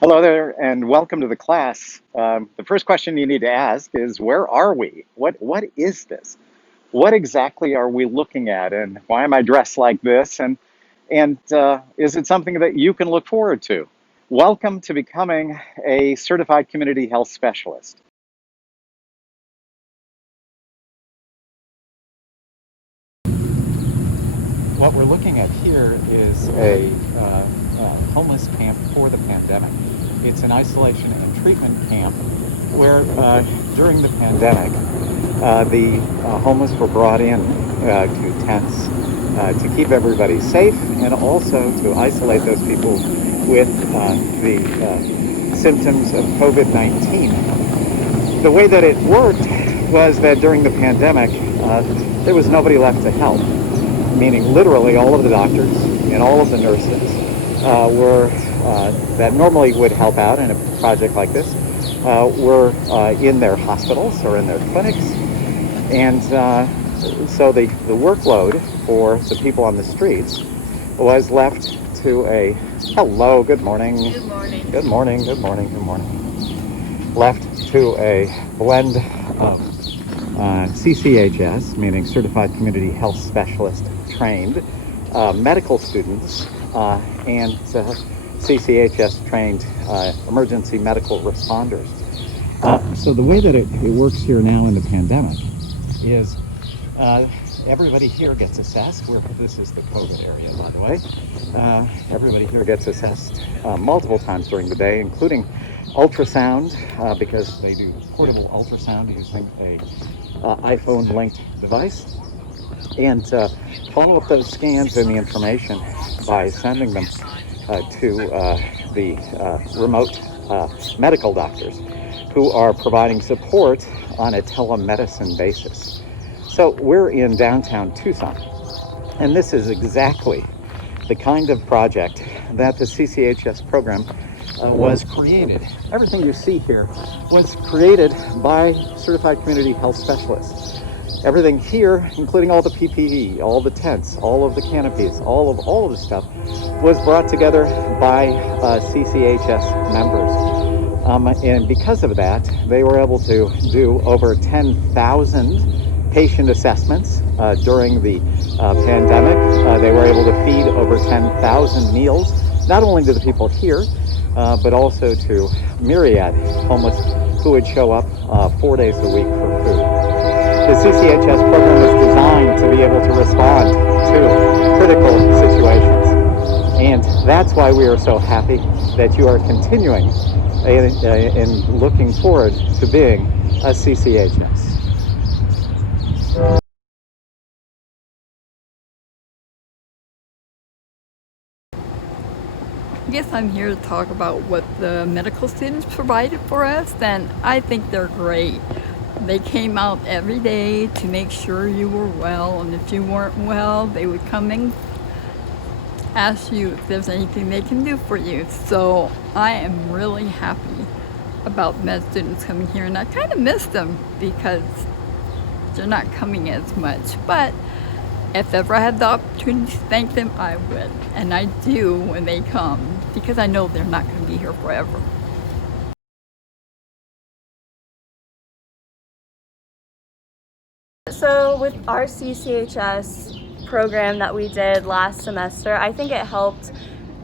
Hello there, and welcome to the class. The first question you need to ask is, where are we? What is this? What exactly are we looking at, and why am I dressed like this? And is it something that you can look forward to? Welcome to becoming a certified community health specialist. What we're looking at here is a homeless camp for the pandemic. It's an isolation and treatment camp where during the pandemic, the homeless were brought in to tents to keep everybody safe and also to isolate those people with the symptoms of COVID-19. The way that it worked was that during the pandemic, there was nobody left to help, meaning literally all of the doctors and all of the nurses that normally would help out in a project like this were in their hospitals or in their clinics. And so the workload for the people on the streets was left to a, hello, good morning. Good morning. Good morning, good morning, good morning. Left to a blend of CCHS, meaning Certified Community Health Specialist trained medical students and CCHS trained emergency medical responders. So the way that it works here now in the pandemic is everybody here gets assessed. This is the COVID area, by the way. Everybody here gets assessed multiple times during the day, including ultrasound, because they do portable ultrasound using a iPhone-linked device, and follow up those scans and the information by sending them to the remote medical doctors who are providing support on a telemedicine basis. So we're in downtown Tucson, and this is exactly the kind of project that the CCHS program was created. Everything you see here was created by certified community health specialists. Everything here, including all the PPE, all the tents, all of the canopies, all of the stuff, was brought together by CCHS members. And because of that, they were able to do over 10,000 patient assessments during the pandemic. They were able to feed over 10,000 meals, not only to the people here, but also to myriad homeless who would show up 4 days a week for food. The CCHS program is designed to be able to respond to critical situations. And that's why we are so happy that you are continuing and looking forward to being a CCHS. I guess I'm here to talk about what the medical students provided for us, and I think they're great. They came out every day to make sure you were well, and if you weren't well, they would come and ask you if there's anything they can do for you. So I am really happy about med students coming here, and I kind of miss them because they're not coming as much. But if ever I had the opportunity to thank them, I would. And I do when they come, because I know they're not going to be here forever. So with our CCHS program that we did last semester, I think it helped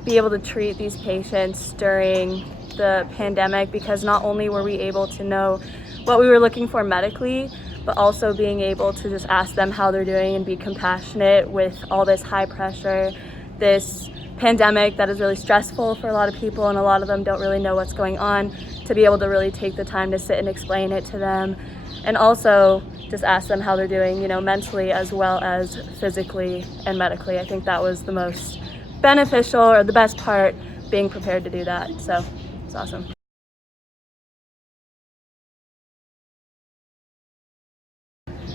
be able to treat these patients during the pandemic, because not only were we able to know what we were looking for medically, but also being able to just ask them how they're doing and be compassionate with all this high pressure, this pandemic that is really stressful for a lot of people, and a lot of them don't really know what's going on, to be able to really take the time to sit and explain it to them, and also just ask them how they're doing, mentally as well as physically and medically. I think that was the most beneficial, or the best part, being prepared to do that. So it's awesome.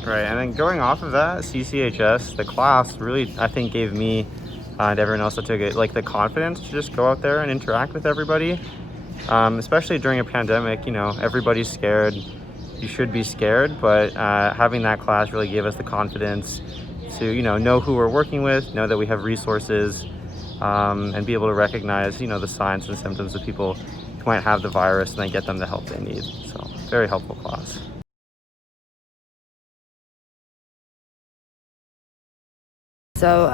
Right, and then going off of that, CCHS, the class really, I think, gave me and everyone else that took it, like, the confidence to just go out there and interact with everybody. Especially during a pandemic, everybody's scared. You should be scared, but having that class really gave us the confidence to, know who we're working with, know that we have resources, and be able to recognize, the signs and symptoms of people who might have the virus and then get them the help they need. So very helpful class. So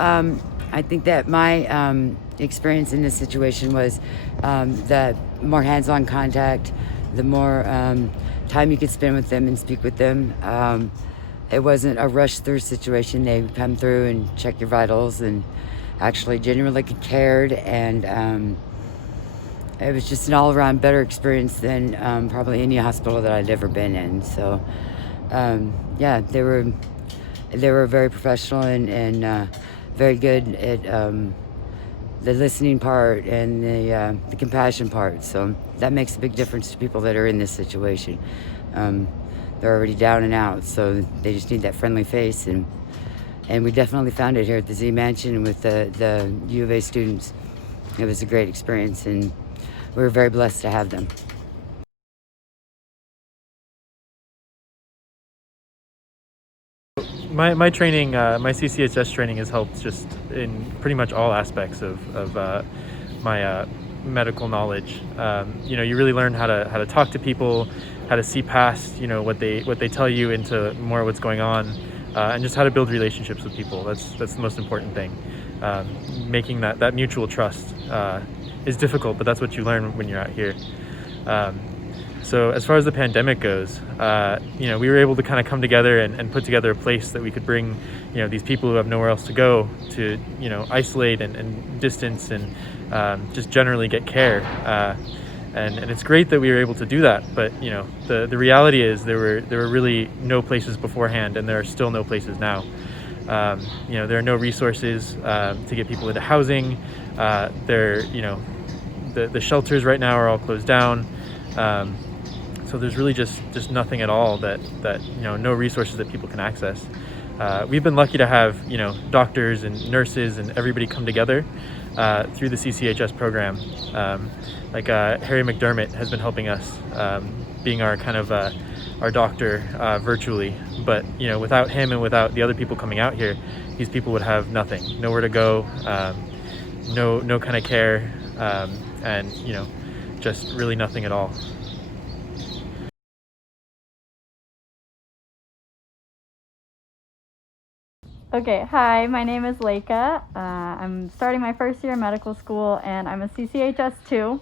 I think that my experience in this situation was the more hands-on contact, the more time you could spend with them and speak with them. It wasn't a rush through situation. They would come through and check your vitals and actually genuinely cared, and it was just an all-around better experience than probably any hospital that I'd ever been in. So yeah, they were very professional and very good at the listening part and the compassion part. So that makes a big difference to people that are in this situation. They're already down and out, so they just need that friendly face, and we definitely found it here at the Z Mansion with the U of A students. It was a great experience, and we were very blessed to have them. My training, my CCHS training has helped just in pretty much all aspects of my medical knowledge. You really learn how to talk to people, how to see past what they tell you into more what's going on, and just how to build relationships with people. That's the most important thing. Making that mutual trust is difficult, but that's what you learn when you're out here. So as far as the pandemic goes, we were able to kind of come together and put together a place that we could bring, these people who have nowhere else to go to, isolate and distance and just generally get care. And it's great that we were able to do that. But, the reality is there were really no places beforehand, and there are still no places now. There are no resources to get people into housing. The shelters right now are all closed down. So there's really just nothing at all that no resources that people can access. We've been lucky to have doctors and nurses and everybody come together through the CCHS program. Harry McDermott has been helping us, being our kind of our doctor virtually. But without him and without the other people coming out here, these people would have nothing, nowhere to go, no kind of care, and just really nothing at all. Okay, hi, my name is Leica. I'm starting my first year in medical school, and I'm a CCHS too.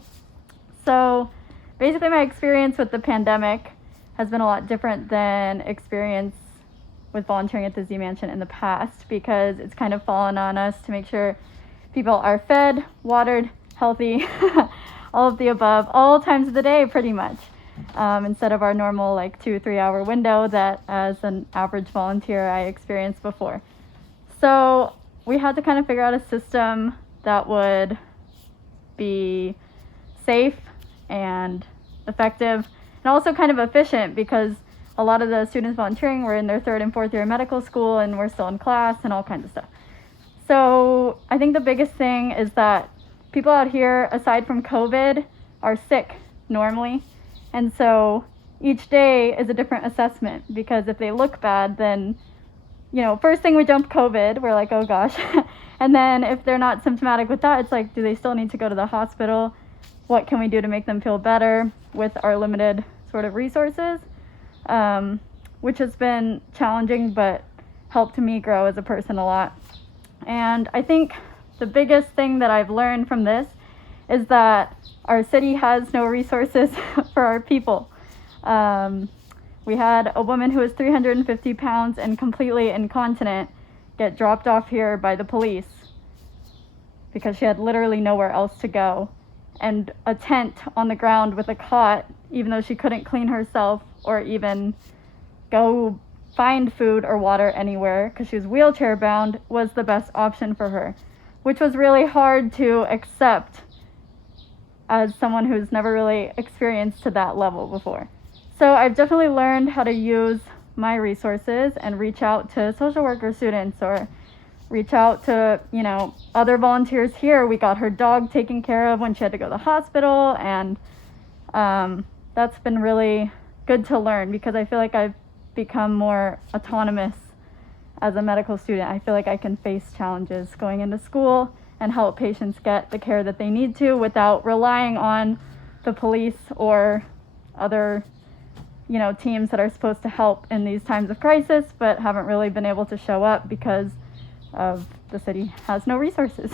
So basically my experience with the pandemic has been a lot different than experience with volunteering at the Z Mansion in the past, because it's kind of fallen on us to make sure people are fed, watered, healthy, all of the above, all times of the day pretty much. Instead of our normal 2-3 hour window that as an average volunteer I experienced before. So we had to kind of figure out a system that would be safe and effective and also kind of efficient, because a lot of the students volunteering were in their 3rd and 4th year of medical school and we're still in class and all kinds of stuff. So I think the biggest thing is that people out here, aside from COVID, are sick normally. And so each day is a different assessment, because if they look bad, then, first thing we jump COVID, we're like, oh gosh. And then if they're not symptomatic with that, it's like, do they still need to go to the hospital? What can we do to make them feel better with our limited sort of resources? Which has been challenging, but helped me grow as a person a lot. And I think the biggest thing that I've learned from this is that our city has no resources for our people. We had a woman who was 350 pounds and completely incontinent get dropped off here by the police because she had literally nowhere else to go. And a tent on the ground with a cot, even though she couldn't clean herself or even go find food or water anywhere because she was wheelchair bound, was the best option for her, which was really hard to accept as someone who's never really experienced to that level before. So I've definitely learned how to use my resources and reach out to social worker students or reach out to, other volunteers here. We got her dog taken care of when she had to go to the hospital, and that's been really good to learn, because I feel like I've become more autonomous as a medical student. I feel like I can face challenges going into school and help patients get the care that they need to without relying on the police or other teams that are supposed to help in these times of crisis but haven't really been able to show up because of the city has no resources.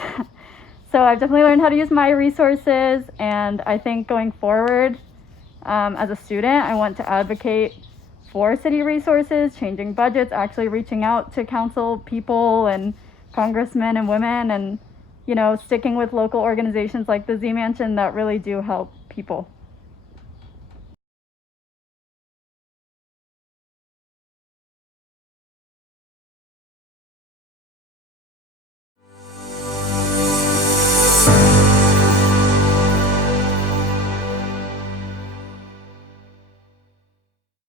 So I've definitely learned how to use my resources, and I think going forward, as a student, I want to advocate for city resources, changing budgets, actually reaching out to council people and congressmen and women, and sticking with local organizations like the Z Mansion that really do help people.